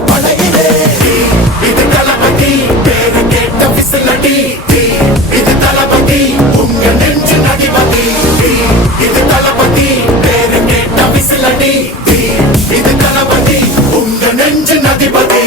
படையிலே இது தளபதி பேரு கேட்ட விசிலடி இது தளபதி உங்க நெஞ்சு நடிபதி இது தளபதி பேரு கேட்ட விசிலடி இது தளபதி உங்க நெஞ்சு நதிபதி